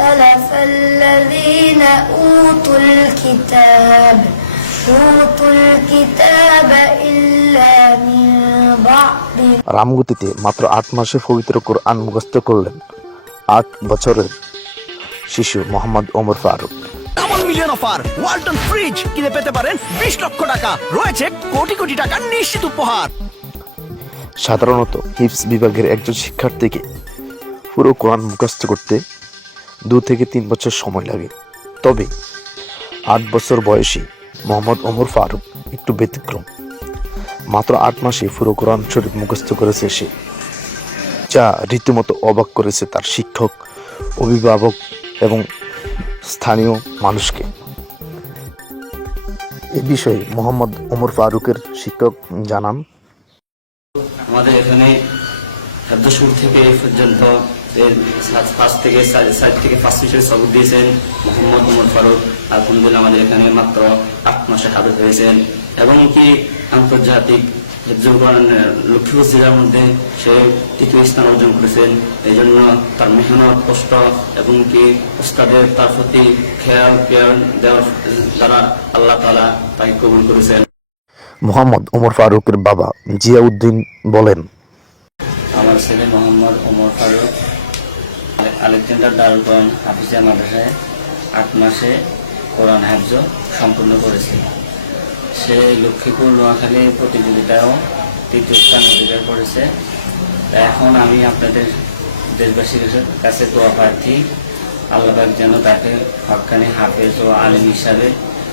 اختلف الذين أوتوا الكتاب أوتوا الكتاب إلا من بعد রামগতিতে মাত্র আট মাসে পবিত্র কোরআন মুখস্থ করলেন আট বছরের শিশু Mohammad Omar Faruk double million offer Walton fridge কিনে পেতে পারেন বিশ লক্ষ টাকা রয়েছে কোটি কোটি টাকার নিশ্চিত উপহার সাধারণত হিপস বিভাগের একজন শিক্ষার্থীকে পুরো কোরআন মুখস্থ করতে দু থেকে তিন বছর সময় লাগে। তবে আট বছর বয়সী মোহাম্মদ ওমর ফারুক একটু ব্যতিক্রম। মাত্র আট মাসে পুরো কোরআন শরীফ মুখস্থ করেছে সে, যা রীতিমতো অবাক করেছে তার শিক্ষক, অভিভাবক এবং স্থানীয় মানুষকে। এ বিষয়ে মোহাম্মদ ওমর ফারুকের শিক্ষক জানান, আমাদের এখানে খাদ্য শুরু থেকে পর্যন্ত ফার্স্ট থেকে সাইড থেকে ফার্স্ট হিসেবে সবক দিয়েছেন মোহাম্মদ উমর ফারুক। আলহামদুলিল্লাহ আমাদের এখানে মাত্র আট মাসে হাজির হয়েছেন। এবং কি আন্তর্জাতিক লক্ষ্মীপুর জেলার মধ্যে সে তৃতীয় স্থান অর্জন করেছেন। এই জন্য তার মেহনত কষ্ট এবং কি উস্তাদের তার প্রতি খেয়াল দেওয়ার দ্বারা আল্লাহ তালা তাকে কবুল করেছেন। মোহাম্মদ ওমর ফারুকের বাবা জিয়াউদ্দিন বলেন আমার ছেলে মোহাম্মদ ওমর ফারুক। আলেকজান্ডার দারুগন হাফিজা মাদ্রাসায় আট মাসে কোরআন হাফজ সম্পূর্ণ করেছে। সে লক্ষ্মীপুর, নোয়াখালী প্রতিযোগিতায়ও তৃতীয় স্থান অধিকার করেছে। এখন আমি আপনাদের দেশবাসীর কাছে দোয়া প্রার্থী আল্লাহবাক যেন তাকে হকানি হাফেজ ও আলিম হিসাবে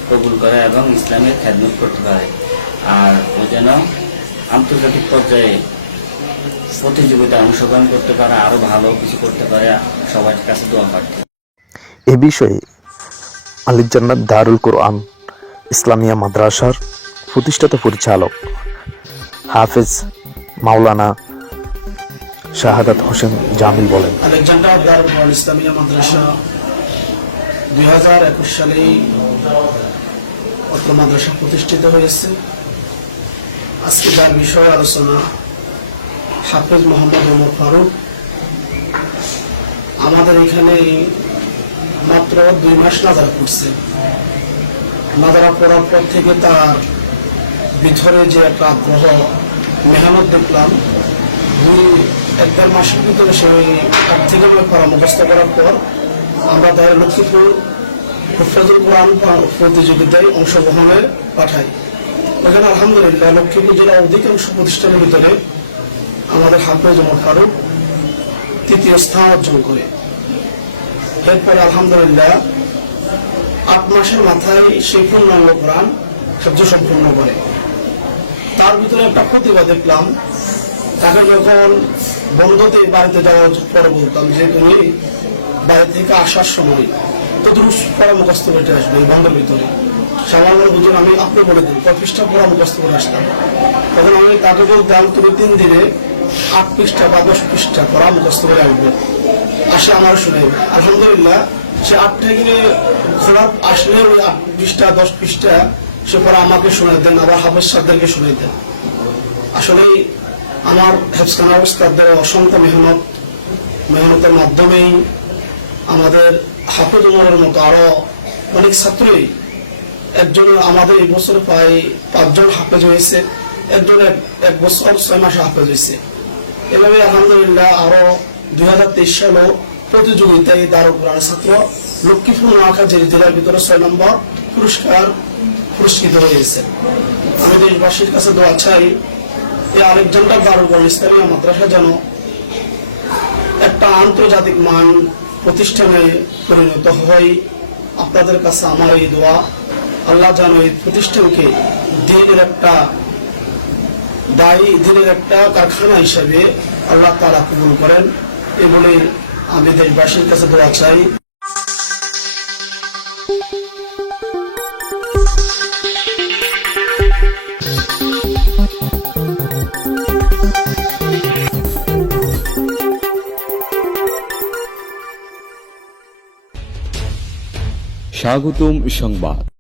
কবুল করে এবং ইসলামের খেদমত করতে পারে। আর ও যেন আন্তর্জাতিক পর্যায়ে প্রতিযোগিতায় অংশগ্রহণ করতে পারে আরও ভালো কিছু করতে পারে সবার কাছে দোয়া প্রার্থী। এ বিষয়ে আলিজান্নাত দারুল কোরআন ইসলামিয়া মাদ্রাসার প্রতিষ্ঠাতা পরিচালক হাফেজ মাওলানা শাহাদাত হোসেন জামিল বলেন। আলেকজান্ডার দারুল ইসলামিয়া মাদ্রাসা দুই হাজার একুশ সালেই মাদ্রাসা প্রতিষ্ঠিত হয়েছে। আজকে যার বিষয় আলোচনা হাফেজ মোহাম্মদ ওমর ফারুক। আমাদের এখানে মাত্র দুই মাস নাজারা করছে। নাজারা পড়ার পর থেকে তার ভিতরে যে একটা আগ্রহ, মেহনত দেখলাম। দুই, এক দেড় মাসের ভিতরে সে আট থেকে মুখস্থ করার পর আমরা তার লক্ষ্মীপুর হুফাজুল কোরআন প্রতিযোগিতায় অংশগ্রহণে পাঠাই। ওখানে আলহামদুলিল্লাহ লক্ষ্মীপুর জেলার অধিকাংশ প্রতিষ্ঠানের ভিতরে আমাদের হাফেজ ওমর ফারুক, তৃতীয় স্থান অর্জন করে। এরপরে আলহামদুলিল্লাহ, আট মাসের মাথায় সে পূর্ণাঙ্গ কোরআন সহ্য সম্পূর্ণ করে। তার ভিতরে একটা প্রতিভা দেখলাম, তাকে যখন বন্ধতে বাড়িতে যাওয়ার পরে বলতাম যে, তুমি বাড়ি থেকে আসার সময় তো তুমি পড়া মুখস্থ করে আসবে বন্ধের ভিতরে। সামান্য দুজন আমি আপনি বলে দিন পৃষ্ঠা পড়া মুখস্থ করে আসতাম। তখন আমি তাকে বলতাম, তুমি তিন দিনে আট পৃষ্ঠা বা দশ পৃষ্ঠা পড়া মুখস্থ করে আসবে। আসে আমার শুনে। আলহামদুলিল্লাহ, সে আটটা গিয়ে খোরাক আসলে ওই আট পৃষ্ঠা, দশ পৃষ্ঠা সে পরে আমাকে শুনে দেন, আবার হাফেজ সাহেবদেরকে শুনে দেন। আসলে আমার হেফসান অবস্থাদের অসংখ্য মেহনত। মেহনতের মাধ্যমেই আমাদের হাফেজ উমরের মতো আরও অনেক ছাত্রই একজন আমাদের এই বছর প্রায় পাঁচজন হাফেজ হয়েছে, একজন এক- এক বছর ছয় মাসে হাফেজ হয়েছে। এভাবে আলহামদুলিল্লাহ আরও দুই হাজার তেইশ সালেও প্রতিযোগিতায় কোরআন ছাত্র লক্ষ্মীপুর নোয়াখালী জেলার ভিতরে ছয় নম্বর পুরস্কার পুরস্কৃত হয়েছে। আমি দেশবাসীর কাছে দোয়া চাই এই আলেকজান্ডার দারুল ইসলামিয়া মাদ্রাসা যেন একটা আন্তর্জাতিক মান প্রতিষ্ঠানে পরিণত হয়। আপনাদের কাছে আমার এই দোয়া। আল্লাহ যেন এই প্রতিষ্ঠানকে দিনের একটা দায়ী দিনের একটা কারখানা হিসেবে আল্লাহ তারা কবুল করেন। এ বলে আমি দেশবাসীর কাছে দোয়া চাই। স্বাগতম সংবাদ।